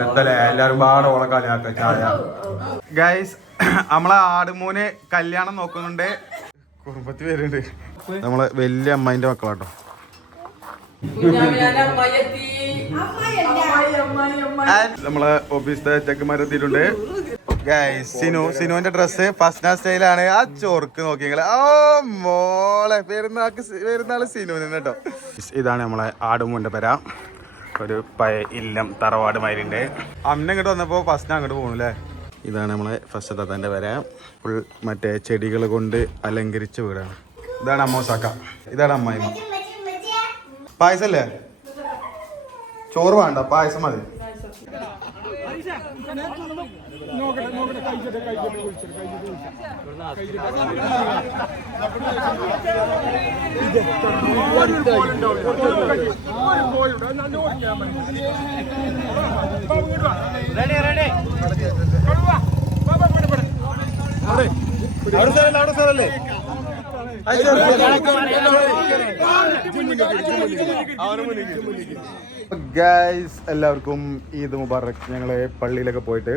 എത്തല്ലേ എല്ലാരും പാടെ ഓളെ കളിയാക്ക ചായ. ഗൈസ് നമ്മളെ ആടുമോന് കല്യാണം നോക്കുന്നുണ്ട്. കുടുംബത്തിൽ വരുന്നുണ്ട്. നമ്മളെ വലിയ അമ്മായിന്റെ മക്കളാട്ടോ. നമ്മളെ ഓഫീസിലെ ചെക്കന്മാരെത്തിയിട്ടുണ്ട്. സിനുവിന്റെ ഡ്രസ്സ് ഫസ്റ്റ് സ്റ്റൈലാണ്. ആ ചോർക്ക് നോക്കി നിങ്ങള്. ഓ മോളെ പെരുന്നാള് സിനുവിന് കേട്ടോ. ഇതാണ് നമ്മളെ ആടുമോന്റെ പെര. ഒരു പഴയ ഇല്ലം തറവാട് മാരിണ്ട്. അമ്മ ഇങ്ങോട്ട് വന്നപ്പോ ഫസ്റ്റ് അങ്ങോട്ട് പോകുന്നു അല്ലേ. ഇതാണ് നമ്മളെ ഫസ്റ്റ് താത്താന്റെ പെര. ഫുൾ മറ്റേ ചെടികൾ കൊണ്ട് അലങ്കരിച്ച വീടാണ്. ഇതാണ് അമ്മോസാക്ക, ഇതാണ് അമ്മായിമ്മ. പായസല്ലേ? ചോറ് വേണ്ട, പായസം മതി. ഗൈസ് എല്ലാവർക്കും ഈദ് മുബാറക്. ഞങ്ങള് പള്ളിയിലൊക്കെ പോയിട്ട്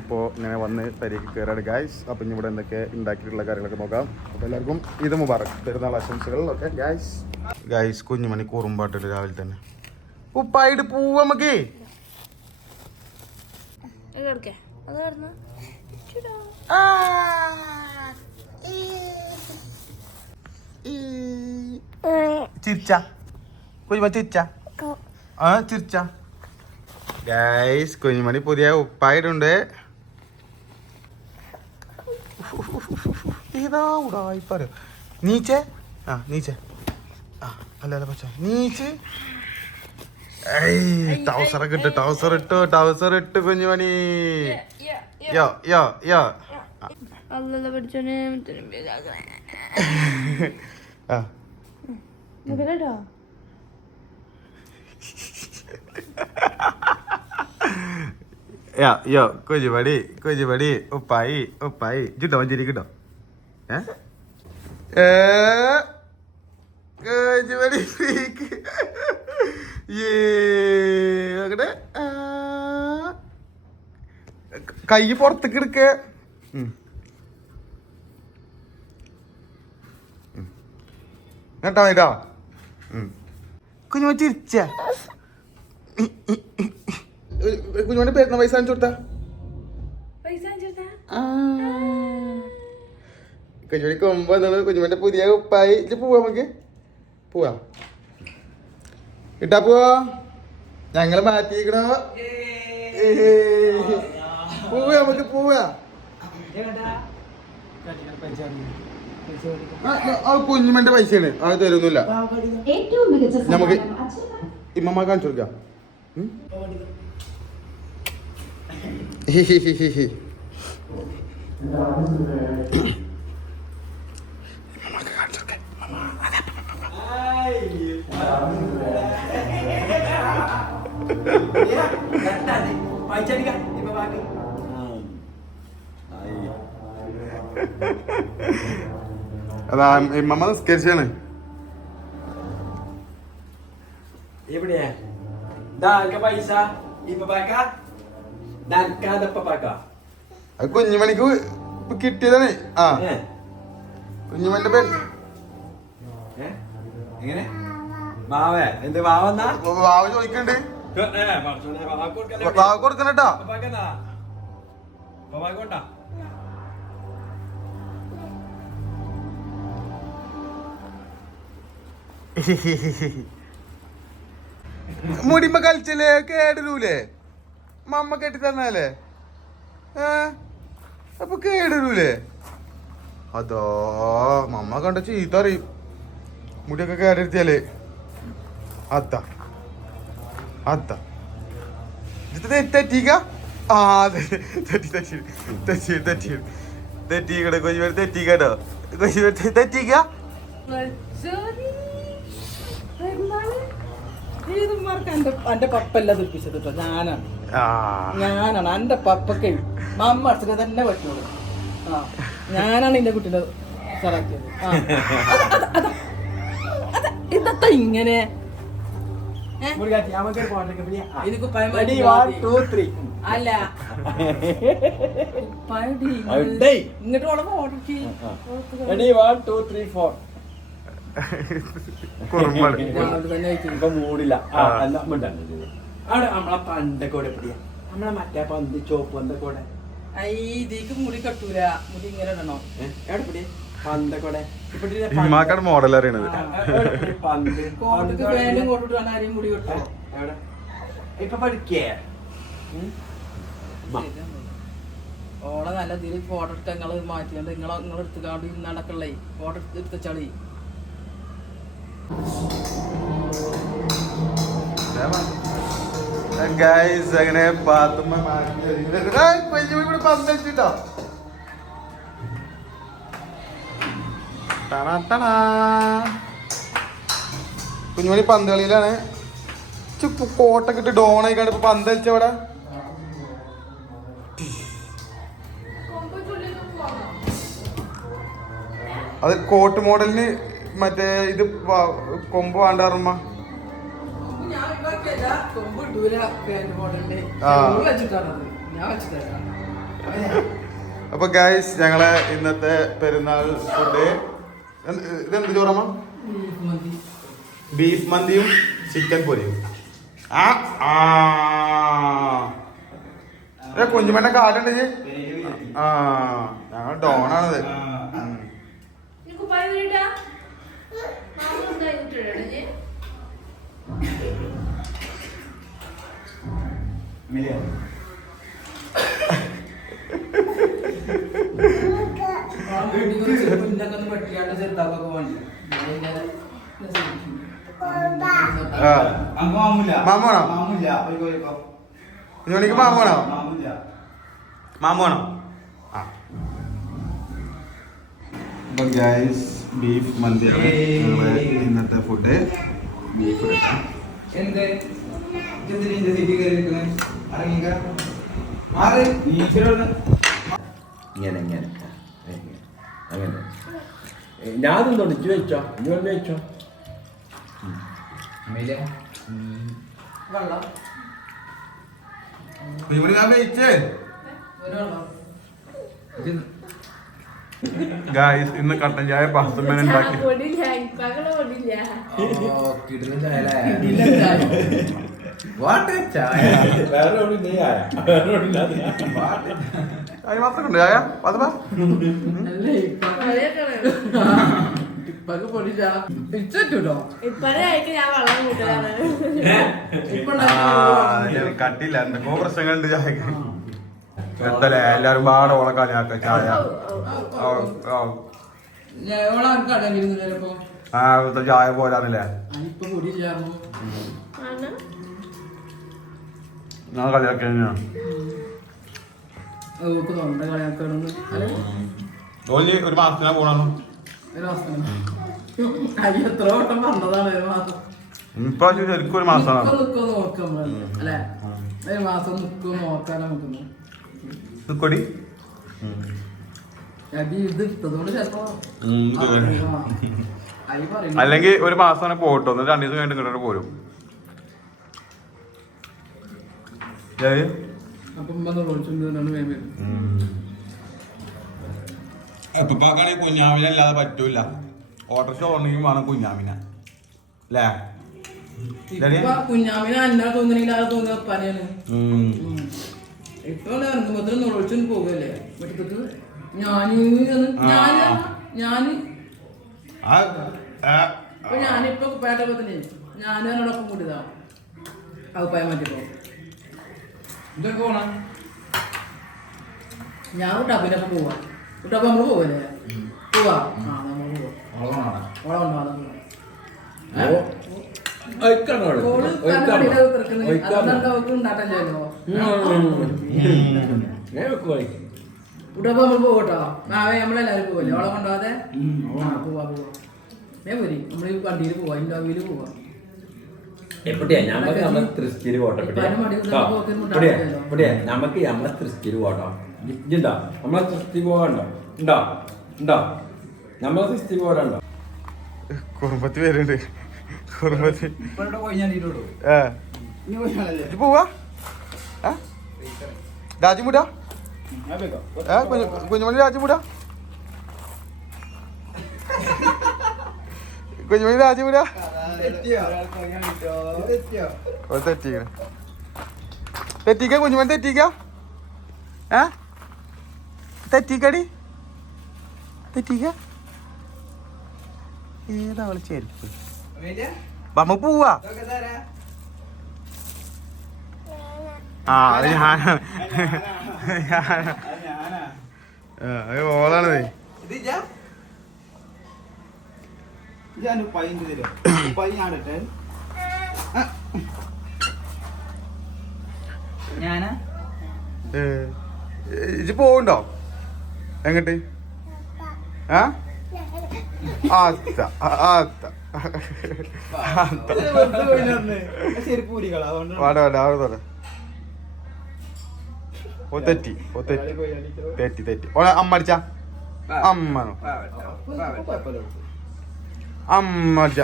ഇപ്പോൾ ഇങ്ങനെ വന്ന് പരിക്ക് കയറാണ് ഗൈസ്. അപ്പം ഇനി ഇവിടെ എന്തൊക്കെ ഉണ്ടാക്കിയിട്ടുള്ള കാര്യങ്ങളൊക്കെ നോക്കാം. അപ്പോൾ എല്ലാവർക്കും ഈദ് മുബാറക്, പെരുന്നാൾ ആശംസകൾ. Okay guys. ഗൈസ് കുഞ്ഞുമണി കൂറുമ്പാട്ടിട്ട് രാവിലെ തന്നെ ഉപ്പായിട്ട് പോവാ നമുക്ക്. ചിരിച്ച കുഞ്ഞുമണി ചിരിച്ച ചിരിച്ച. ഗൈസ് കുഞ്ഞുമണി പുതിയ ഉപ്പായിട്ടുണ്ട്. ഇതാ ഉടായിപ്പോ നീച്ചേ. നീച്ചേ. അല്ല പച്ച നീച്ച്. ടൗസറൊക്കെ ഇട്ട് ടൗസർ ഇട്ട് കുഞ്ഞുമണി. യോ യോ യോ. യോ കുഞ്ഞുമണി ഉപ്പായി കിട്ടോ മഞ്ചേരി കിട്ടോ. കുഞ്ഞുമണി അങ്ങനെ കൈ പുറത്തേക്ക് എടുക്ക. കേട്ടോ കേട്ടോ. കുഞ്ഞുമണി ചിരിച്ച. കുഞ്ഞുമണി പെരുന്ന പൈസ അഞ്ചു കൊടുത്താ. കുഞ്ഞുമണിക്ക് മുമ്പ് എന്താണ് കുഞ്ഞുമണിന്റെ പുതിയ ഉപ്പായി. പോവാ നമുക്ക് പോവാ. ഇട്ടാ പോവാ. ഞങ്ങള് മാറ്റിക്കണോ. പോവാ നമുക്ക് പോവാ. കുഞ്ഞുമന്റെ പൈസയാണ്, അത് തരുന്നില്ല. നമുക്ക് ഇമ്മ കാണിച്ചു കൊടുക്കാം. അതാ ഇമ്മ നിസ്കരിച്ചാണ്. കുഞ്ഞുമണിക്ക് കിട്ടിയതാണ്. കുഞ്ഞുമന്റെ പേര് വാവ ചോദിക്കണ്ട്. വാവ കൊടുക്കണട്ടോ. മുടിമ്പ കളിച്ചല്ലേ കേടരൂലേ. മമ്മ കെട്ടി തന്നാലേ അപ്പൊ കേടരൂലേ. അതോ മമ്മ കണ്ട ചീത്ത അറിയും മുടിയൊക്കെ കേടെടുത്തിയാലേ. അത്ത തെറ്റിക്ക. തെറ്റിക്കട കൊഞ്ചുപേര് തെറ്റിക്കട്ടോ. കൊഞ്ചുപേര് തെറ്റിക്ക. എന്റെ പപ്പല്ല തെറ്റിച്ചത് കേട്ടോ. ഞാനാണ് എന്റെ പപ്പക്ക് മമ്മ അച്ഛനെ തന്നെ പറ്റുള്ളൂ. ഞാനാണ് എന്റെ കുട്ടീനെ സ്ഥലമാക്കിയത്. ഇതത്തെ ഇങ്ങനെ ഇത് കുപ്പായം Ready, മാറ്റി 1, 2, 3. അല്ല കുപ്പായം ഇങ്ങോട്ട് ഉള്ളപ്പോ ഓർഡർ ചെയ്യും Ready, 1, 2, 3, 4. കുറുമ്പാണ് തന്നെ വെച്ചു ഇപ്പൊ മൂടില്ല അവിടെ നമ്മളെ പണ്ടൊക്കെ കൂടെ പിടിയാ നമ്മളെ മറ്റേ പന്ത് ചോപ്പ് പന്തൊക്കെ കൂടെ ഇതിക്ക് മുടി കെട്ടൂല മുടി ഇങ്ങനെ ഇടണോ എവിടെ പിടിയ പന്തൊക്കെ ഇമ്മാക്കാണ് മോഡൽ അറിയണത് പന്ത് കോട്ടക്ക് വേലും കൊണ്ടിട്ടാണ് ആരെയും മുടി കെട്ടോ എവിടെ ഇപ്പൊ പഠിക്കേ ഓളെ നല്ല ഇതിൽ ഫോട്ടോ എടുത്ത് നിങ്ങള് മാറ്റിയാണ്ട് നിങ്ങൾ എടുത്തുകാണ്ട് നടക്കള്ളേ ഫോട്ടോ എടുത്ത ചളി ഗൈസ് അങ്ങനെ പാത്തുമ്മ ഇവിടെ പന്തോ കുഞ്ഞുമണി പന്ത് കളിയിലാണ് കോട്ടൊക്കെ ഇട്ട് ഡോൺ ആയിക്കാണ്ട് ഇപ്പൊ പന്ത് കളിച്ചവിടെ അത് കോട്ട് മോഡലിന് മറ്റേ ഇത് കൊമ്പ് വേണ്ടാറുമ്മ അപ്പൊ ഗൈസ് ഞങ്ങളെ ഇന്നത്തെ പെരുന്നാൾ ഫുഡ് ഇതെന്ത് ചോറമ്മ ബീഫ് മന്തിയും ചിക്കൻ പൊരിയും കുഞ്ഞുമേന്റെ കാലുണ്ട് ഞങ്ങൾ ഡോണാണത് മാമോണോ കുഞ്ഞുമണിക്ക് മാമോണോ മാമോണോ ആ അപ്പം ഗൈസ് ബീഫ് മന്തിയാണ് ഞങ്ങളെ ഇന്നത്തെ ഫുഡ് ബീഫ് എടുക്കാം ഇങ്ങനെ ഇങ്ങനെ അങ്ങനെ ഞാനൊന്നും ഇജ്ജ് വെച്ചോ ഇജ്ജ് വന്ന് വെച്ചോ വെള്ളം കുഞ്ഞുമണി ഞാൻ വെയിച്ചേ ഗായ്സ് ഇന്ന് കട്ടൻ ചായ പാസ്തമേന ഉണ്ടാക്കി ചായ മാത്രം ഉണ്ട് ചായ പതുമ കട്ടില്ല എന്തൊക്കെയോ പ്രശ്നങ്ങളുണ്ട് ചായക്ക് എത്തല്ലേ എല്ലാരും പാടെ ഓളക്കാലിയാക്ക ചായ ആ ഇവിടുത്തെ ചായ പോരാന്നില്ലേ ഞാൻ കളിയാക്കി തോന്നി ഒരു മാസത്തിനാ പോണു ഇപ്രാവശ്യം ശരിക്കും ഒരു മാസമാണ് നിക്കൊടി അല്ലെങ്കിൽ ഒരു മാസമാണ് പോട്ടോ എന്നിട്ട് 2 ദിവസം കഴിഞ്ഞിട്ട് ഇങ്ങോട്ട് പോരും കുഞ്ഞാമിനെ അല്ലാതെ പറ്റൂല ഓട്ടർഷ ഓർണമെങ്കിൽ വേണം കുഞ്ഞാമിനെ അല്ലേ കുഞ്ഞാമിനെ അന്നാ തോന്നുന്നില്ല തോന്നുന്ന പനിയാണ് ഇപ്പൊ ഇറങ്ങുമ്പോ ഒളിച്ചൊന്ന് പോകല്ലേ വീട്ടിലേക്ക് ഞാനിപ്പോ കുപ്പായപ്പോ തന്നെ ഞാനും എന്നോടൊപ്പം കൂട്ടിയതാ ആ കുപ്പായം മാറ്റിപ്പോ ഇതൊക്കെ പോണം ഞാൻ കുട്ടാപ്പിനൊപ്പം പോവാ കുട്ടാപ്പ നമ്മള് പോവല്ലേ പോവാ ആ നമ്മള് പോവാ ഓളെ കൊണ്ടുപോകാം ഉണ്ടാട്ടല്ലോ ഉടപ്പ നമ്മൾ പോകട്ടോ നമ്മളെല്ലാരും പോവല്ലേ ഓളെ കൊണ്ടുപോകാതെ പോവാ പോവാ പോരി നമ്മള് വണ്ടിയിൽ പോവാ ഇന്റർവ്യൂല് പോവാ എവിടെയാ നമുക്ക് നമ്മളെ തൃശ്ശൂര് പോട്ടെ നമുക്ക് നമ്മളെ തൃശ്ശൂര് പോട്ടോ ഇതുണ്ടോ നമ്മളെ തൃശ്ശൂർ പോകണ്ടോ ഉണ്ടോ ഉണ്ടോ നമ്മളെ തൃശ്ശൂർ പോകണ്ടോ കുടുംബത്തിൽ വരുന്നുണ്ട് കുടുംബത്തിൽ ഇപ്പോഴത്തെ കൊഞ്ഞാണ്ടിട്ടുള്ളൂ ഇനി കൊഞ്ഞാളല്ലേ ഇത് പോവാ രാജിമുടാ കുഞ്ഞുമണി രാജിമുടാ കുഞ്ഞുമണി രാജിമുടാ തെറ്റിക്ക കുഞ്ഞുമണി തെറ്റിക്ക തെറ്റിക്കടി തെറ്റിക്ക ഏതാ വിളിച്ചായിരിക്കും നമുക്ക് പോവാ ആ അത് ഓളാണത് ഞാനാ ഇജ്ജ് പോവുണ്ടോ എങ്ങട്ട് ആ വേണ്ട വേണ്ട അവിടെ തന്നെ തെറ്റി ഓളെ അമ്മ അടിച്ച അമ്മ അടിച്ച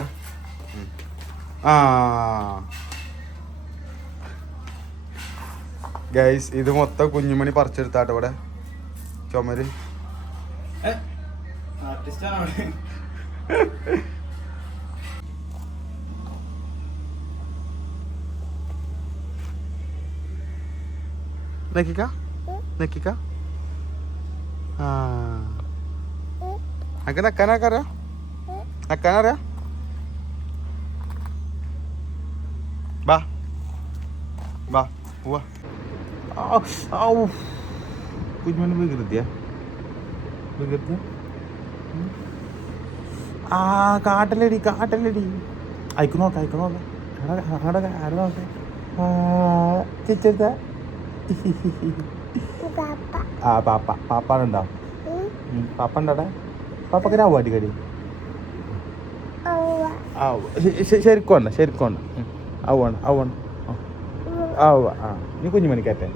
ഗൈസ് ഇത് മൊത്തം കുഞ്ഞുമണി പറിച്ചെടുത്താട്ടോ ഇവിടെ ചുമര് നെക്കിക്ക അനക്ക് നക്കാനൊക്കെ അറിയാം നക്കാനറിയാം ബാ ബാ പോവാ കുഞ്ഞുമണി വികൃതിയ കാട്ടലടി അയക്കു നോക്ക അങ്ങോട്ടൊക്കെ ആര് നോക്കെ ചിച്ചെടുത്ത പാപ്പാനുണ്ടോ പാപ്പ ഉണ്ടോടെ പാപ്പക്ക് രാവാടി കടി ശരിക്കും അവണ് നീ കുഞ്ഞുമണിക്കട്ടെ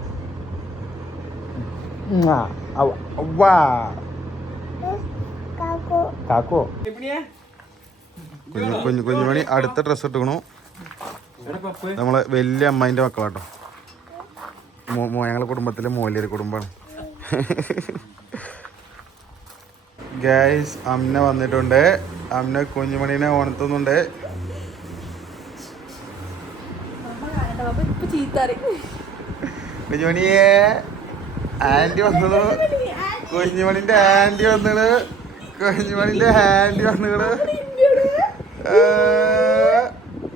കാക്കോ കുഞ്ഞുമണി അടുത്ത ഡ്രസ് ഇട്ടുക്കണു നമ്മളെ വലിയ അമ്മായിന്റെ മക്കളാട്ടോ ഞങ്ങളെ കുടുംബത്തിലെ മോലിയൊരു കുടുംബാണ് ഗൈസ് അമ്മ വന്നിട്ടുണ്ട് അമ്മ കുഞ്ഞുമണീനെ ഉണർത്തുന്നുണ്ട് കുഞ്ഞുമണിയെ ആന്റി വന്നത് കുഞ്ഞുമണിന്റെ ആന്റി വന്നത്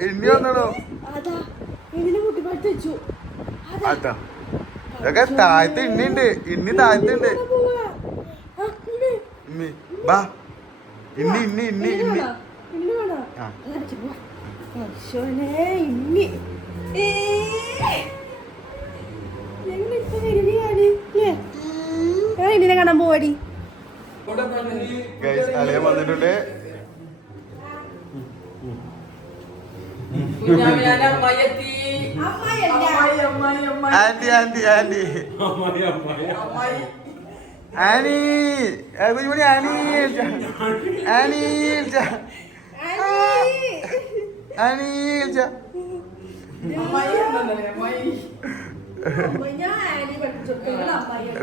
ഇണ്ണി വന്നോ അതാ ഇതൊക്കെ താഴത്ത് ഇണ്ണി താഴത്തുണ്ട് ബാ ഇണ്ണി ഇതിനെ കാണാൻ പോവാടി അളിയ വന്നിട്ടുണ്ട് ആന്റി ആനി കുഞ്ഞുമണി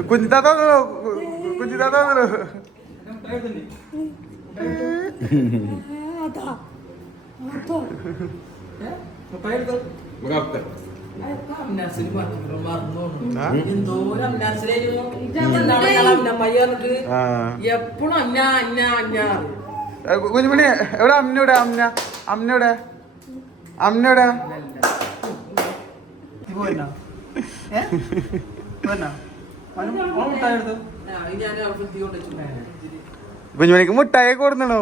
കുഞ്ഞിത്താത്ത വന്നല്ലോ എപ്പോഴും കുഞ്ഞുമണി എവിടെ അമ്മയുടെ കുഞ്ഞുമണിക്ക് മുട്ടായി കൊടുക്കണോ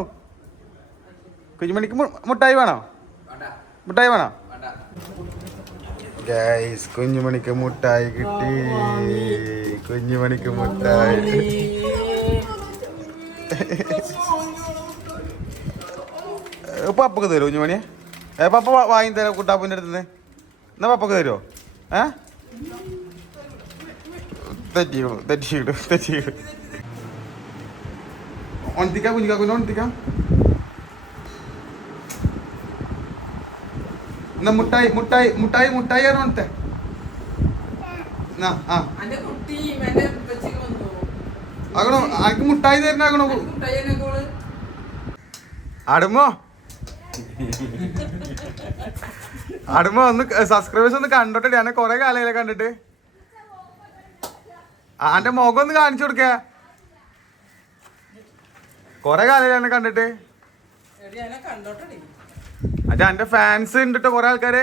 കുഞ്ഞുമണിക്ക് മുട്ടായി വേണോ ഗൈസ് കുഞ്ഞുമണിക്ക് മുട്ടായി കിട്ടി പപ്പക്ക് തരുമോ കുഞ്ഞുമണിയെ പപ്പ വാങ്ങി തരാം കുട്ടാപ്പൂൻ്റെ അടുത്തുനിന്ന് എന്നാ പപ്പക്ക് തരുമോ തെറ്റിയിടും ഒണത്തിക്കാം കുഞ്ഞിക്കാക്കുഞ്ഞെ ഒണത്തിക്കാം എന്നാ മുട്ടായി മുട്ടായി മുട്ടായി മുട്ടായി ആണോത്തെ അന്റെ കുട്ടി എന്റെ ഉപ്പച്ചിക്ക് വന്നു ആകണോ ആർക്ക് മുട്ടായി തരുന്നാകണോ മുട്ടായി തന്നെ കോള് അടുമോ അടുമോ ഒന്ന് സബ്സ്ക്രൈബേഴ്സ് ഒന്ന് കണ്ടോട്ടെ ഞാൻ കൊറേ കാലങ്ങളെ കണ്ടിട്ട് അന്റെ മുഖം ഒന്ന് കാണിച്ചു കൊടുക്ക കൊറേ കാലങ്ങളെ കണ്ടിട്ട് കണ്ടോട്ടെ അച്ഛാ എന്റെ ഫാൻസ് ഉണ്ട് ട്ടോ കൊറേ ആൾക്കാര്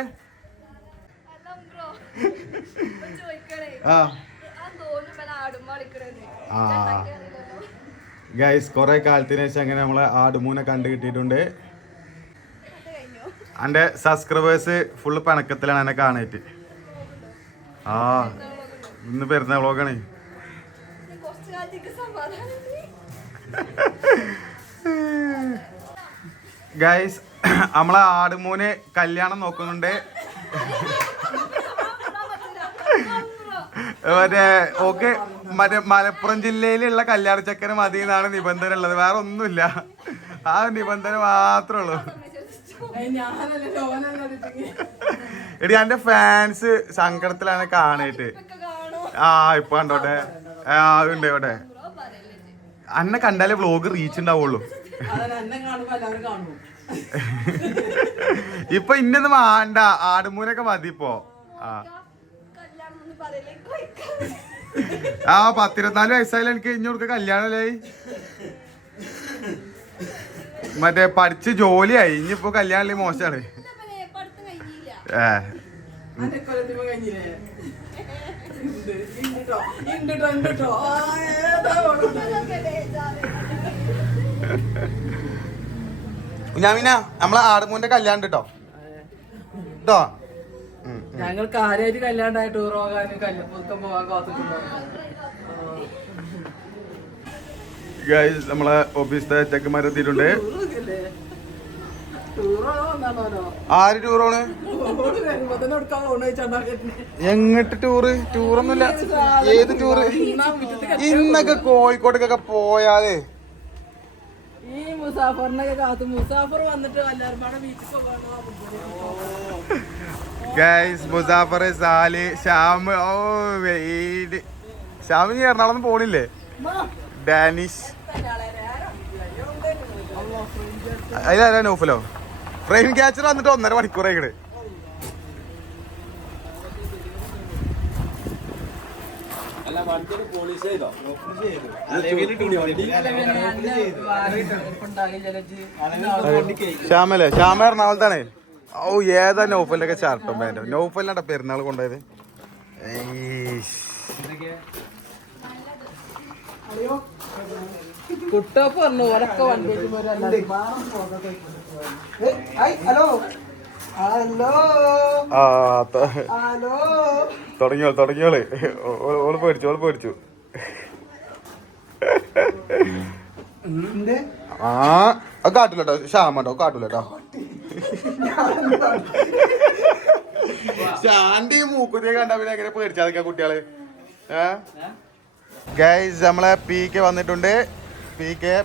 ഗൈസ് കൊറേ കാലത്തിന് ശേഷം അങ്ങനെ നമ്മളെ ആടുമൂനെ കണ്ടു കിട്ടിയിട്ടുണ്ട്. എന്റെ സബ്സ്ക്രൈബേഴ്സ് ഫുള്ള് പിണക്കത്തിലാണ് എന്നെ കാണായിട്ട്. ആ ഇന്ന് പെരുന്നാൾ വ്ളോഗാണ്. ഗൈസ് നമ്മളെ ആടുമൂന് കല്യാണം നോക്കുന്നുണ്ട്. മറ്റേ ഓക്കെ മറ്റേ മലപ്പുറം ജില്ലയിലുള്ള കല്യാണ ചക്കന് മതി എന്നാണ് നിബന്ധന ഉള്ളത്. വേറെ ഒന്നുമില്ല, ആ നിബന്ധന മാത്രമേ ഉള്ളൂ. എടി എന്റെ ഫാൻസ് സങ്കടത്തിലാണ് കാണായിട്ട്. ആ ഇപ്പൊ കണ്ടോട്ടെ, ഉണ്ട് ഇവിടെ. അന്നെ കണ്ടാലേ വ്ലോഗ് റീച്ച് ഉണ്ടാവുള്ളൂ. ഇപ്പൊ ഇന്നൊന്നും വേണ്ട, ആടുമൂനൊക്കെ മതി ഇപ്പൊ. ആ 14 വയസ്സായാലും എനിക്ക് ഇനി കൊടുക്ക കല്യാണല്ലേ. മറ്റേ പഠിച്ച് ജോലിയായി, ഇനിയിപ്പോ കല്യാണം മോശമാണ്. ഞാൻ പിന്നെ നമ്മളെ ആടുമൂന്റെ കല്യാണം കേട്ടോ കേട്ടോ. ഞങ്ങൾ കാര്യമായിട്ട് കല്യാണമായി ടൂർ പോകാനും പുതുക്കം പോകാൻ കാത്തിട്ടുണ്ടോ. നമ്മളെ ഓഫീസിലെ ചെക്കന്മാരെത്തിയിട്ടുണ്ട്. ആര് ടൂറാണ്? എങ്ങട്ട് ടൂറ്? ടൂറൊന്നുമില്ല. ഏത് ടൂറ്? ഇന്നൊക്കെ കോഴിക്കോട്ടേക്കൊക്കെ പോയാലേ ഈ മുസാഫറിനൊക്കെ കാത്തു. മുസാഫർ വന്നിട്ട് എല്ലാവരും ബീച്ചിൽ പോകാനോ. ഗൈസ് മുസാഫർ, സാലി, ശ്യാം. ഓ വെയില്. ശ്യാം നീ എറണാകുളം പോണില്ലേ? ഡാനിഷ് അതിലാരാ? നൗഫലോ? ഫ്രെയിം ക്യാച്ചർ വന്നിട്ട് 1.5 മണിക്കൂറായി. ശ്യാമല്ലേ? ശ്യാമ എറണാകുളത്താണ്. ഓ ഏതാ നൗഫലിന്റെ ഒക്കെ ഷർട്ടും പാൻറ്റും? നൗഫലിനാ പെരുന്നാൾ കൊണ്ടുപോയത്. കുട്ടോപ്പ് പറഞ്ഞു ഓരൊക്കെ വണ്ടി തുടങ്ങിയോള് ഓള് പേടിച്ചു. ആ അത് കാട്ടൂലട്ടോ ശ്യാമട്ടോ, കാട്ടൂലട്ടോ. ശാന്തി മൂക്കുതിയെ കണ്ടാ പിന്നെ എങ്ങനെ പേടിച്ചാ കുട്ടികള്? ഗൈസ് നമ്മളെ PK വന്നിട്ടുണ്ട്.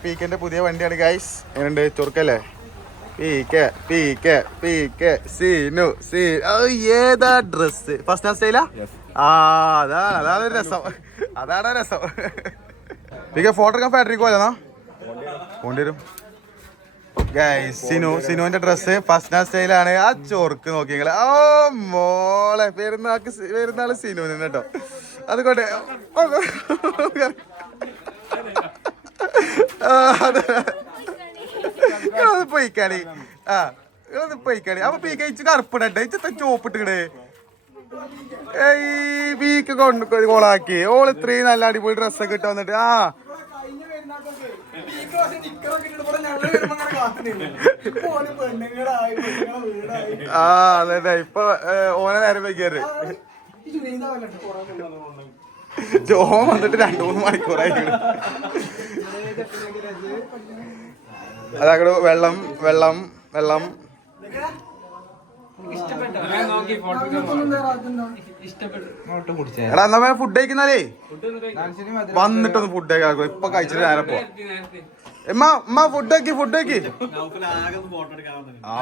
PKന്റെ പുതിയ വണ്ടിയാണ് ഗൈസ്. എങ്ങനെയുണ്ട്? ചൊറുക്കല്ലേ? PK സീനു. ഏതാ ഡ്രസ്? ഫസ്റ്റ് സ്റ്റൈലാ? ആ അതാണ് രസം. PK ഫോട്ടോ എടുക്കാൻ ഫാക്ടറിക്ക് പോലെന്നാ കൊണ്ടുവരും. ഗൈസ് സിനുവിന്റെ ഡ്രസ് ഫസ്റ്റ് സ്റ്റൈലാണ്. ആ ചൊറുക്ക് നോക്കിയെങ്കില് ഓ മോളെ പെരുന്നാള് സിനുവിന് കേട്ടോ. അതുകൊണ്ട് പോയിക്കാണി. പോയിക്കാണി. അപ്പൊ PK ഇച്ച് കറുപ്പിടട്ടെ, ഇച്ചത്തെ ചോപ്പിട്ടിക്കണേ. PK കൊണ്ട് കോളാക്കി. ഓള് ഇത്രയും നല്ല അടിപൊളി ഡ്രസ്സൊക്കെ ഇട്ട് വന്നിട്ട് അതെ ഇപ്പൊ ഓനെ നേരം വൈകിയാറ്. ഓൻ വന്നിട്ട് 2-3 മണിക്കൂറായി. അതങ്ങട് വെള്ളം എടാ എന്നാ ഫുഡ് കഴിക്കുന്നാലേ വന്നിട്ടൊന്ന് ഫുഡ് കഴിക്കാം. ഇപ്പൊ കഴിച്ചിട്ട് നേരെ പോ. ഫുഡ് കഴിക്കി. ആ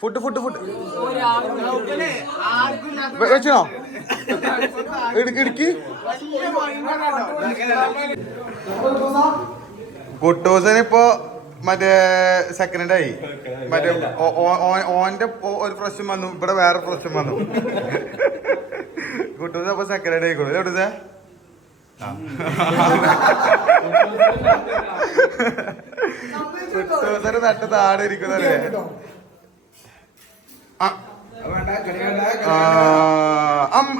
ഫുഡ് വെച്ചോ ഇടുക്കി കുട്ടൂസനിപ്പോ മറ്റേ സെക്കൻഡ് ആയി മറ്റേ ഓന്റെ ഒരു പ്രശ്നം വന്നു ഇവിടെ വേറെ പ്രശ്നം വന്നു കുട്ടൂസ് അപ്പൊ സെക്കൻഡ് ആയിക്കോളൂ എവിടെ കുട്ടൂസന് നട്ട് താഴെ ഇരിക്കുന്നല്ലേ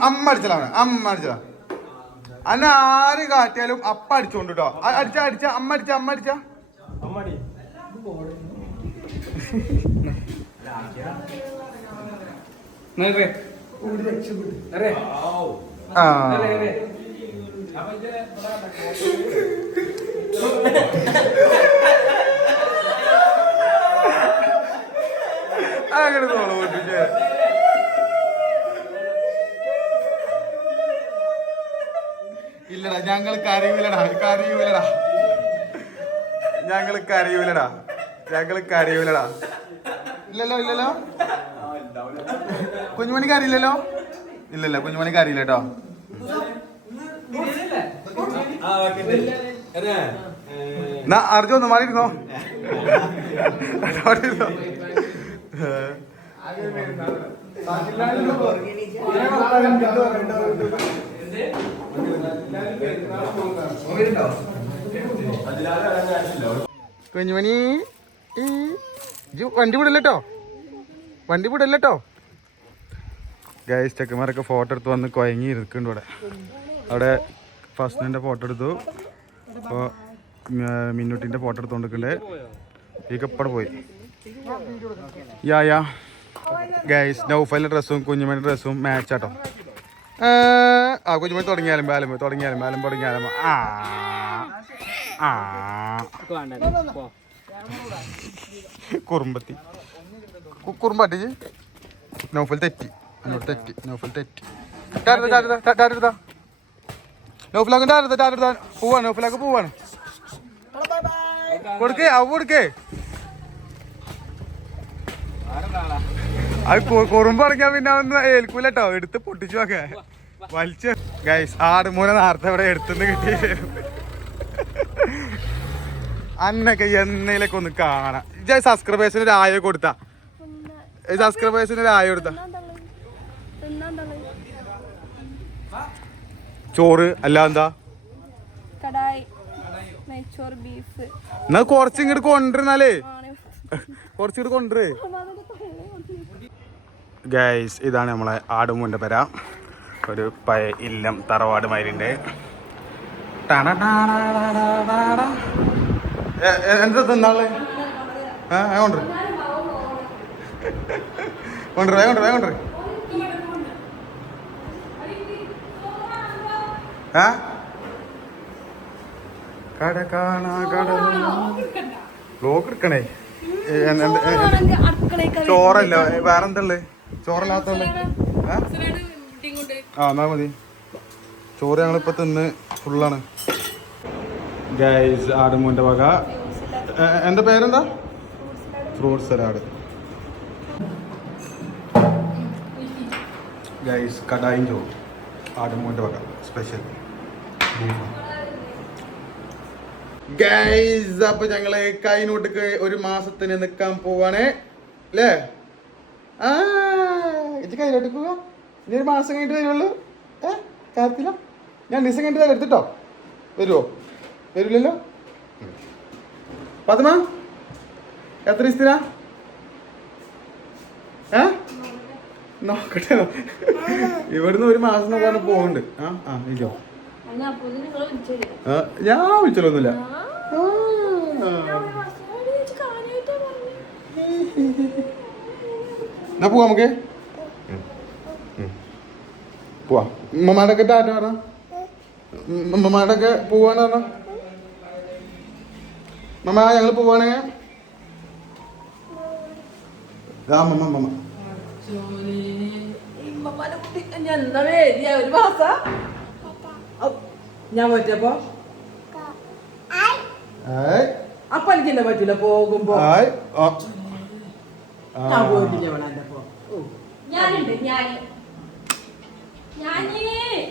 അമ്മ അടിച്ചലാണ് അന്ന ആര് കാട്ടിയാലും അപ്പ അടിച്ചോണ്ട് കേട്ടോ അടിച്ച അമ്മ അടിച്ച അങ്ങനെ തോള് പൊട്ടിച്ച് ഇല്ലടാ ഞങ്ങൾ കരയൂലടാ ഇല്ലല്ലോ കുഞ്ഞുമണിക്ക് അറിയില്ലല്ലോ കുഞ്ഞുമണിക്ക് അറിയില്ല കേട്ടോ എന്നാ അർജുൻ ഒന്ന് മാറിയിരുന്നോ കുഞ്ഞുമണി വണ്ടി വിടല്ലോ ഗൈസ് ചെക്കന്മാരൊക്കെ ഫോട്ടോ എടുത്ത് വന്ന് കുഴങ്ങി ഇരിക്കുന്നുണ്ട് അവിടെ ഫസ്റ്റിൻ്റെ ഫോട്ടോ എടുത്തു അപ്പോൾ മിന്നുട്ടിൻ്റെ ഫോട്ടോ എടുത്തുകൊണ്ടിരിക്കണ്ടേ ഈ കപ്പടെ പോയി യാ ഗൈസ് നൗഫലിൻ്റെ ഡ്രസ്സും കുഞ്ഞുമണിൻ്റെ ഡ്രസ്സും മാച്ച് ആട്ടോ കുഞ്ഞുമണി തുടങ്ങിയാലും കുറുമ്പട്ടി നൗഫൽ തെറ്റി നൗഫലാക്ക് പോവാണ് കൊടുക്കേ അത് കുറുമ്പ് ഇറങ്ങിയാ പിന്നെ ഒന്ന് ഏൽക്കൂലട്ടോ എടുത്ത് പൊട്ടിച്ചു നോക്കേ വലിച്ച ഗൈസ് ആടുമൂല നേരത്തെ ഇവിടെ എടുത്തുനിന്ന് കിട്ടി അന്നൊക്കെ എന്നയിലൊക്കെ ഒന്ന് കാണാം സബ്സ്ക്രൈബേഴ്സിന് ഒരു ആയ കൊടുത്താ ചോറ് അല്ല എന്താ എന്നാ കൊറച്ചിങ്ങോട്ട് കൊണ്ടിരുന്നാലേ കുറച്ചിങ്ങോട്ട് കൊണ്ടുവരേ ഗൈസ് ഇതാണ് നമ്മളെ ആടുമൂന്റെ പെര ഒരു പഴയ ഇല്ലം തറവാട് മാതിരിണ്ട് എന്താ തിന്നാളെ കൊണ്ടുവരേ കട കാണാ കട ബ്ലോക്ക് എടുക്കണേ ചോറല്ല വേറെന്തള്ളേ ചോറല്ലാത്തല്ലേ എന്നാ മതി ചോറ് ഞങ്ങളിപ്പോ തിന്ന് ഫുള്ളാണ് ഗൈസ് ആടുമൂന്റെ വക എന്താ പേരെന്താ ഫ്രൂട്ട് സലാഡ് ഗൈസ് കടായും ചോറ് ആടുമൂന്റെ വക സ്പെഷ്യൽ ഗൈസ് അപ്പൊ ഞങ്ങള് കൈനോട്ടിക്ക് ഒരു മാസത്തിന് നിക്കാൻ പോവാണ് അല്ലേ ഇത് കൈനോട്ടിക്ക് പോവാ ഇനി ഒരു മാസം കഴിഞ്ഞിട്ട് വരുള്ളൂ കാര്യത്തില്ല ഞാൻ ദിവസം കഴിഞ്ഞിട്ട് തരാം എടുത്തിട്ടോ വരൂലല്ലോ പത്മ എത്ര ദിവസത്തിനാ നോക്കട്ടെ ഇവിടുന്ന് ഒരു മാസം നോക്കാണ് പോകുന്നുണ്ട് ഇല്ലോ ഞാൻ വിളിച്ചൊന്നുമില്ല എന്നാ പോവാ നമുക്ക് പോവാ ഉമ്മമാടൊക്കെ ടാറ്റ പറഞ്ഞ ഉമ്മമാടൊക്കെ പോവാണ് പറഞ്ഞ മമ്മ ഞങ്ങൾ പോവാണേ ഞാൻ പറ്റപ്പോ അപ്പൊ എനിക്കെന്താ പറ്റൂല പോകുമ്പോ ഞാൻ പോയിട്ടില്ല ഇവിടെ എൻ്റെ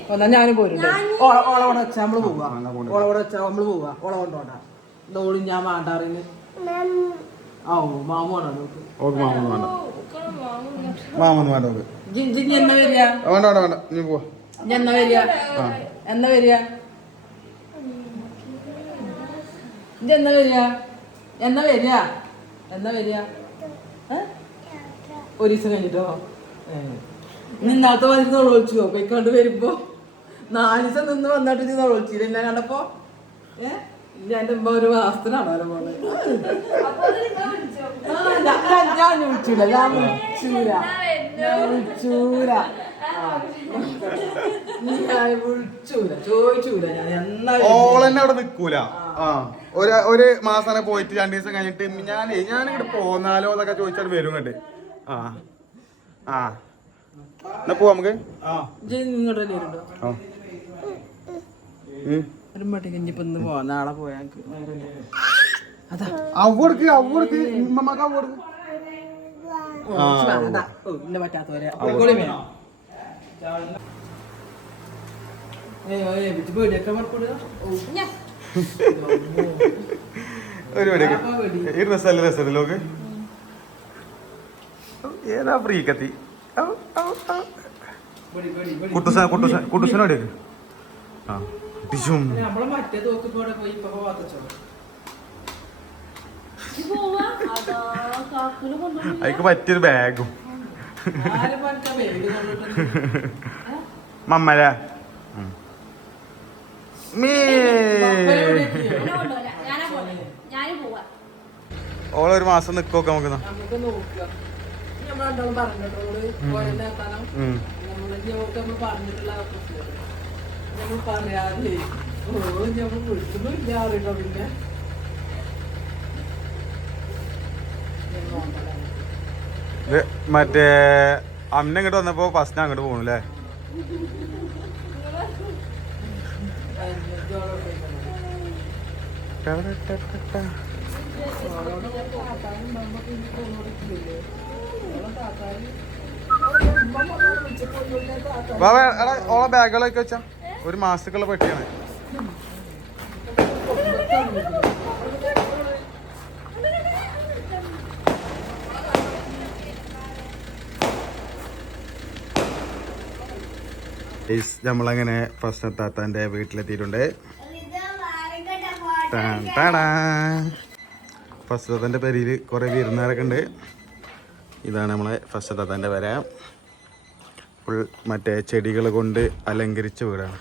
അപ്പൊ എന്നാ ഞാനും പോരുണ്ട് ഓളവിടെ വെച്ചാ നമ്മള് പോവാ ഓളവിടെ വെച്ചാ നമ്മള് പോവാ ഓള കൊണ്ടോണ്ട ഡോളി ഞാൻ വേണ്ടാറിന് ഓ മാമു വേണ്ട നോക്ക് മാമൊന്നും വേണ്ട നോക്ക് എന്നാ വരിക വേണ്ട വേണ്ട വേണ്ട നീ പോവാ എന്നാ വരിക എന്നാ വരിക എന്നാ വരിക എന്നാ വരിക എന്നാ വരിക ഒരു ദിവസം കഴിഞ്ഞിട്ടോ നിന്നാത്ത വന്നിട്ട് തൊഴിച്ചോ പോയിക്കൊണ്ട് വരുമ്പോ 4 ദിവസം നിന്ന് വന്നിട്ട് നീ തൊഴിച്ചില്ല എന്നെ കണ്ടപ്പോ ഞാൻ എന്റെ ഉമ്മ ഒരു മാസത്തിനാണോ അവരെ പോലെ ഞാൻ വിളിച്ചൂല ഞാൻ വിളിച്ചൂല ചോദിച്ചൂല ഞാൻ എന്നാ ഓളെന്നെ അവിടെ നിക്കൂല ഒരു മാസം പോയിട്ട് 2 ദിവസം കഴിഞ്ഞിട്ട് ഞാനിങ്ങോട്ട് പോന്നാലോ എന്നൊക്കെ ചോദിച്ചാൽ വരും കേട്ട് എന്നാ പോവാ നമുക്ക് ഇങ്ങോട്ട് തന്നെ വരുന്നുണ്ടോ ഒരു മട്ടിക്കഞ്ഞിപ്പോ ഇന്ന് പോവാ നാളെ പോയാ അതാ അവർക്ക് ഉമ്മക്ക് അവർക്ക് ഇന്നെ പറ്റാത്തവരെ പേടിയൊക്കെ മറക്കൂടുക ഒരു ഈ രസമല്ല രസമല്ലോക്ക് ഏതാ ഫ്രീ കത്തി കുട്ടുസനോട് നമ്മളെ മറ്റേ തോക്കിപ്പോടെ പോയി ഇപ്പൊ വാത്തച്ചോ അതിക്ക് പറ്റിയൊരു ബാഗും മമ്മല ഓളൊരു മാസം നിക്കോക്കെ നമുക്ക് മറ്റേ അമ്മ ഇങ്ങോട്ട് വന്നപ്പോ ഫസ്റ്റ് അങ്ങോട്ട് പോണു അല്ലേ ഓളെ ബാഗുകളൊക്കെ വെച്ചാ ഒരു മാസത്തേക്കുള്ള പെട്ടിയാണ് നമ്മളങ്ങനെ ഫസ്റ്റ് താത്താൻ്റെ വീട്ടിലെത്തിയിട്ടുണ്ട്. ഫസ്റ്റ് താത്താൻ്റെ പെരയിൽ കുറേ വിരുന്നുകാരൊക്കെ ഉണ്ട്. ഇതാണ് നമ്മളെ ഫസ്റ്റ് താത്താൻ്റെ പെര. ഫുൾ മറ്റേ ചെടികൾ കൊണ്ട് അലങ്കരിച്ച വീടാണ്.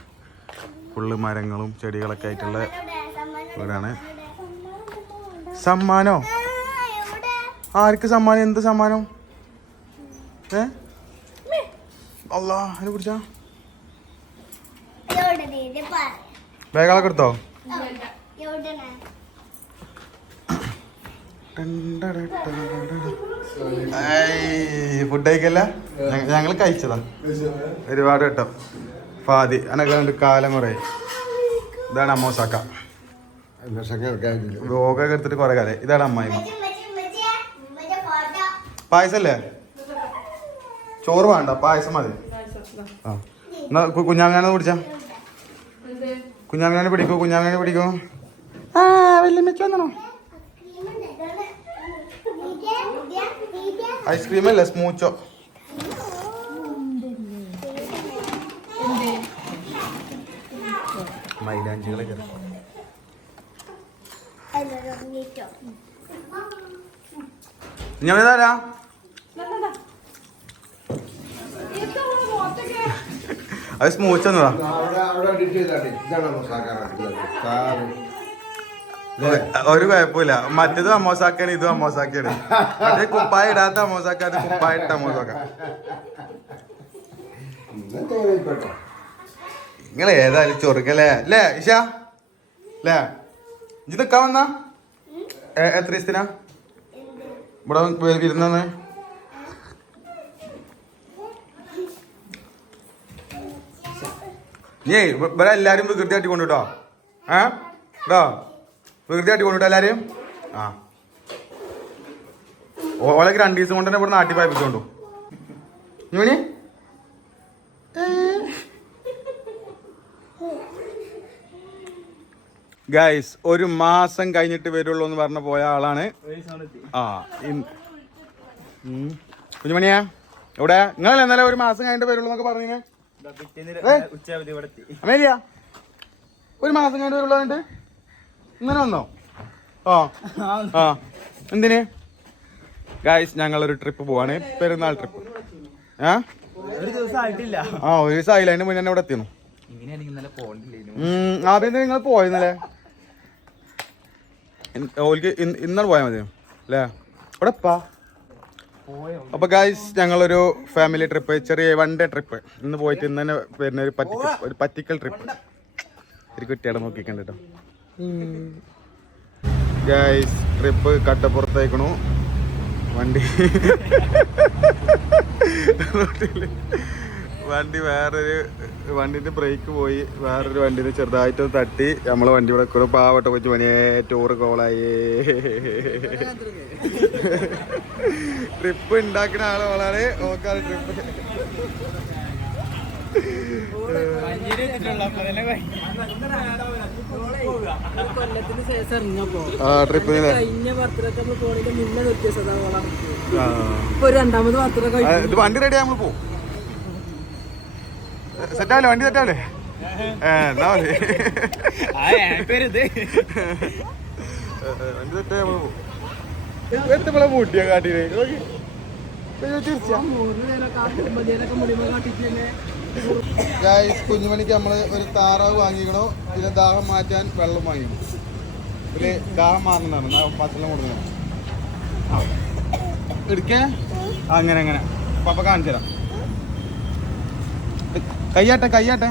ഫുള്ള് മരങ്ങളും ചെടികളൊക്കെ ആയിട്ടുള്ള വീടാണ്. സമ്മാനോ? ആർക്ക് സമ്മാനം? എന്ത് സമ്മാനം? അല്ലാ അതിനെ കുറിച്ചാ ബാഗുകളൊക്കെ എടുത്തോ? ഫുഡ് കഴിക്കല്ല, ഞങ്ങൾ കഴിച്ചതാ ഒരുപാട് കേട്ടോ. പാതി അനൊക്കെ കണ്ട് കാലം കുറേ. ഇതാണ് അമ്മോസാക്ക, വ്ലോഗൊക്കെ എടുത്തിട്ട് കുറെ കാലം. ഇതാണ് അമ്മായിമ്മ. പായസല്ലേ? ചോറ് വേണ്ട, പായസം മതി. ആ എന്നാ കുഞ്ഞാമിനാനെ പിടിച്ചാ. കുഞ്ഞാമിനാനെ പിടിക്കൂ, കുഞ്ഞാമിനാനെ പിടിക്കൂ. ആ വല്യമ്മയ്ക്ക് വന്നോ? ഐസ്ക്രീം അല്ലേ, സ്മൂച്ചോ? മൈലാഞ്ചികളൊക്കെ ഞാൻ ഇതാരാ? അത് സ്മൂച്ച് എന്നതാ. ഒരു കുഴപ്പമില്ല. മറ്റേത് അമ്മോസാക്കാണ്, ഇതും അമ്മോസാക്കാണ്. മറ്റേ കുപ്പായ ഇടാത്ത അമ്മോസാക്ക, അത് കുപ്പായ ഇട്ട അമ്മോസാക്ക. നിങ്ങൾ ഏതായാലും ചൊറുക്കല്ലേ അല്ലേ ഇഷ? അല്ലേ ഇത് നിൽക്കാൻ വന്നാ? എത്ര ദിവസത്തിനാ ഇവിടെ ഇരുന്നേ? നീ ഇവിടെ എല്ലാരും വികൃതിയായിട്ട് കൊണ്ടുട്ടോ. കേട്ടോ, വികൃതിയായിട്ട് കൊണ്ടുട്ടോ എല്ലാരും. ആ ഓളൊക്കെ 2 ദിവസം കൊണ്ട് തന്നെ ഇവിടെ നാട്ടിൽ പായിപ്പിച്ചോണ്ടു ഇവന് ഗൈസ് 1 മാസം കഴിഞ്ഞിട്ട് വരുള്ളൂ എന്ന് പറഞ്ഞ പോയ ആളാണ്. ആ കുഞ്ഞുമണിയാ ഇവിടെ നിങ്ങളല്ലേ ഇന്നലെ 1 മാസം കഴിഞ്ഞിട്ട് വരുള്ളൂ എന്നൊക്കെ പറഞ്ഞു. അമേലിയ 1 മാസം കഴിഞ്ഞിട്ട് വരുള്ളൂ എന്നിട്ട് ഇങ്ങനെ വന്നോ? ആ എന്തിന് ഗൈസ് ഞങ്ങളൊരു ട്രിപ്പ് പോവാണ്, പെരുന്നാൾ ട്രിപ്പ്. ഒരു ദിവസം ആയിട്ടില്ല. 1 ദിവസം ആയില്ല, അതിന് മുന്നേ ഇവിടെ എത്തിയിരുന്നു. ആദ്യം നിങ്ങൾ പോയെന്നല്ലേ? ഓൾക്ക് ഇന്നാണ് പോയാൽ മതിയോ അല്ലേ? ഇവിടെ അപ്പൊ ഗൈസ് ഞങ്ങളൊരു ഫാമിലി ട്രിപ്പ്, ചെറിയ 1 ഡേ ട്രിപ്പ് ഇന്ന് പോയിട്ട് ഇന്ന് തന്നെ വരുന്ന ഒരു പറ്റിക്കൽ ട്രിപ്പ്. ഒരു കുട്ടിയുടെ നോക്കിക്കണ്ട കേട്ടോ ഗൈസ്. ട്രിപ്പ് കട്ടപ്പുറത്തേക്കണു വണ്ടി. വണ്ടി വേറൊരു വണ്ടിന്റെ ബ്രേക്ക് പോയി, വേറൊരു വണ്ടിന് ചെറുതായിട്ട് തട്ടി. നമ്മളെ വണ്ടി ഇവിടെ കൂടെ പാവട്ടെ കൊച്ചു പണിയേ ടൂറ് കോളായേ. ട്രിപ്പ് ഉണ്ടാക്കുന്ന ആളോളാണ് നോക്കാറ്. ട്രിപ്പ് കൊല്ലത്തിന് ശേഷം ഇറങ്ങപ്പോ ട്രിപ്പിന് കഴിഞ്ഞ ബർത്ത്ഡേക്ക് നമ്മള് പോണിന്റെ മുന്നേ നിർത്തിയതാ. ഇപ്പൊ 2ാമത് ബർത്ത്ഡേ കഴിഞ്ഞു. ഇത് വണ്ടി റെഡി നമ്മൾ പോവും. സെറ്റാവില്ലേ വണ്ടി? സെറ്റാവില്ലേ? എന്നാ മതി വണ്ടി സെറ്റായി നമ്മൾ പോവും. എടുത്തപ്പോഴെ പൂട്ടിയ കാട്ടിന് കുഞ്ഞുമണിക്ക് നമ്മള് ഒരു താറാവ് വാങ്ങിക്കണോ, ഇതിലെ ദാഹം മാറ്റാൻ വെള്ളം വാങ്ങിക്കണം. ഇതില് ദാഹം മാറുന്നതാണ് പച്ചളം കൊടുക്കണം. എടുക്കേ അങ്ങനെ അങ്ങനെ പപ്പ കാണിച്ചു തരാം. കയ്യാട്ടെ കയ്യാട്ടെ.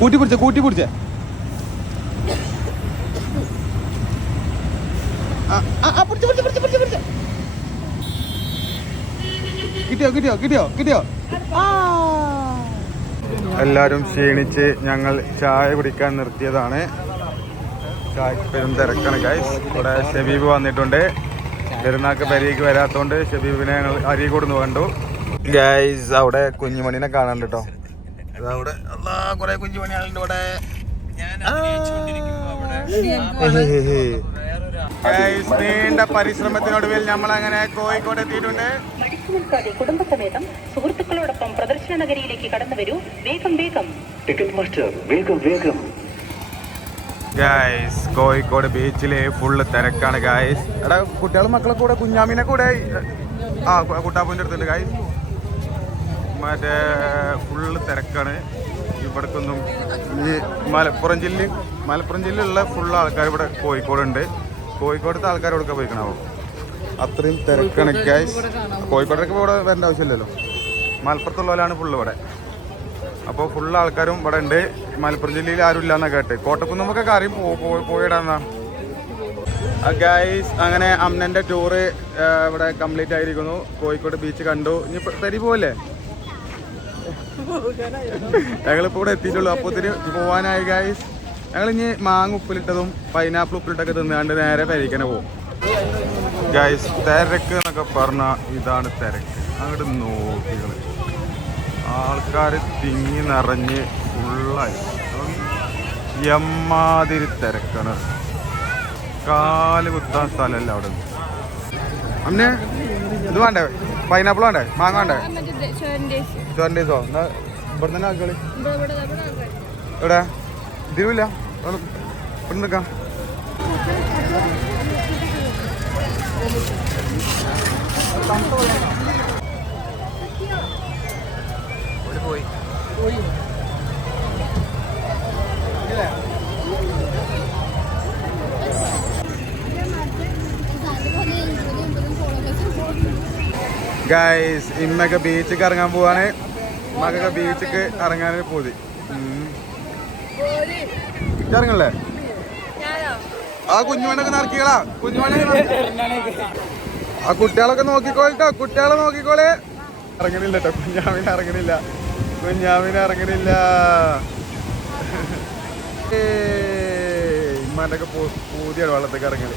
കൂട്ടി പിടിച്ച കൂട്ടി പിടിച്ച. കിട്ടിയോ കിട്ടിയോ കിട്ടിയോ കിട്ടിയോ? എല്ലാരും ക്ഷീണിച്ച് ഞങ്ങൾ ചായ കുടിക്കാൻ നിർത്തിയതാണ്. ചായക്ക് പെരും തിരക്കാണ് ഗൈസ്. ഇവിടെ ഷബീബ് വന്നിട്ടുണ്ട്. പെരുന്നാൾക്ക് പരിക്ക് വരാത്തോണ്ട് ഷബീബിനെ ഞങ്ങൾ അരീക്കോട് കണ്ടു ഗൈസ്. അവിടെ കുഞ്ഞുമണിനെ കാണാണ്ട് കേട്ടോ. അവിടെ കുറെ കുഞ്ഞുമണികളുണ്ട് ഇവിടെ. നീണ്ട പരിശ്രമത്തിനൊടുവിൽ നമ്മൾ അങ്ങനെ കോഴിക്കോട് എത്തിയിട്ടുണ്ട്. കുടുംബസമേതം സുഹൃത്തുക്കളോടൊപ്പം പ്രദർശന നഗരിയിലേക്ക് കടന്നു വരൂ. വേഗം വേഗം ടിക്കറ്റ് മാസ്റ്റർ വേഗം വേഗം. ഗൈസ് കോഴിക്കോട് ബീച്ചില് ഫുള്ള് തിരക്കാണ് ഗൈസ്. എടാ കുട്ടികളും മക്കളെ കൂടെ കുഞ്ഞാമിനെ കൂടെ കുട്ടാപ്പൂൻ്റെ അടുത്തുണ്ട് ഗൈസ്. മറ്റേ ഫുള്ള് തിരക്കാണ്. ഇവിടേക്കൊന്നും ഈ മലപ്പുറം ജില്ലയിലുള്ള ഫുള്ള് ആൾക്കാർ ഇവിടെ കോഴിക്കോടുണ്ട്. കോഴിക്കോടത്തെ ആൾക്കാർ ഇവിടെ പോയിക്കണാവോ, അത്രയും തിരക്കാണ് ഗൈസ്. കോഴിക്കോടൊക്കെ ഇവിടെ വരേണ്ട ആവശ്യമില്ലല്ലോ, മലപ്പുറത്തുള്ളവരാണ് ഫുള്ള് ഇവിടെ. അപ്പോൾ ഫുള്ള് ആൾക്കാരും ഇവിടെ ഉണ്ട്. മലപ്പുറം ജില്ലയിൽ ആരും ഇല്ലാന്നൊക്കെ കേട്ട്. കോട്ടക്കുന്നുമൊക്കെ കാര്യം പോയിടാന്നാ ഗൈസ്. അങ്ങനെ അമ്മൻ്റെ ടൂറ് ഇവിടെ കംപ്ലീറ്റ് ആയിരിക്കുന്നു. കോഴിക്കോട് ബീച്ച് കണ്ടു. ഇനി തരി പോവല്ലേ? ഞങ്ങളിപ്പോൾ ഇവിടെ എത്തിയിട്ടുള്ളൂ. അപ്പോൾ ഒത്തിരി പോവാനായി ഗൈസ്. ഞങ്ങളിനി മാങ്ങ ഉപ്പിലിട്ടതും പൈനാപ്പിൾ ഉപ്പിലിട്ടൊക്കെ തിന്നാണ്ട് നേരെ പരിക്കനെ പോകും ഗൈസ്. തിരക്ക് എന്നൊക്കെ പറഞ്ഞാൽ ഇതാണ് തിരക്ക്. അങ്ങോട്ട് നോക്കികൾ ആൾക്കാർ തിങ്ങി നിറഞ്ഞ് ഫുള്ളായി. എമ്മാതിരി തിരക്കാണ്. കാല് കുത്താൻ സ്ഥലമല്ല അവിടെ. അന്നെ ഇത് വേണ്ടേ? പൈനാപ്പിൾ വേണ്ടേ? മാങ്ങ വേണ്ടേ? ചോരണ്ടേസോ? എന്നാ ഇവിടെ തന്നെ ആൾക്കളി. എവിടെ ഇതില്ല ഇവിടെ നിൽക്കാം. ഗൈസ് ഇമ്മൊക്കെ ബീച്ചിക്ക് ഇറങ്ങാൻ പോവാണ്. മകൊക്കെ ബീച്ചിക്ക് ഇറങ്ങാനൊരു പൂതി. ഇറങ്ങല്ലേ? ആ കുഞ്ഞുമണൊക്കെ നടക്കികളാ. കുഞ്ഞുമണ ആ കുട്ടികളൊക്കെ നോക്കിക്കോളിട്ടോ. കുട്ടികളെ നോക്കിക്കോളെ. ഇറങ്ങണില്ല കേട്ടോ. കുഞ്ഞാമിനെ ഇറങ്ങണില്ല. കുഞ്ഞാമിനെ ഇറങ്ങണില്ല. ഉമ്മാൻ്റെ ഒക്കെ പൂതിയാണ് വെള്ളത്തേക്ക് ഇറങ്ങല്.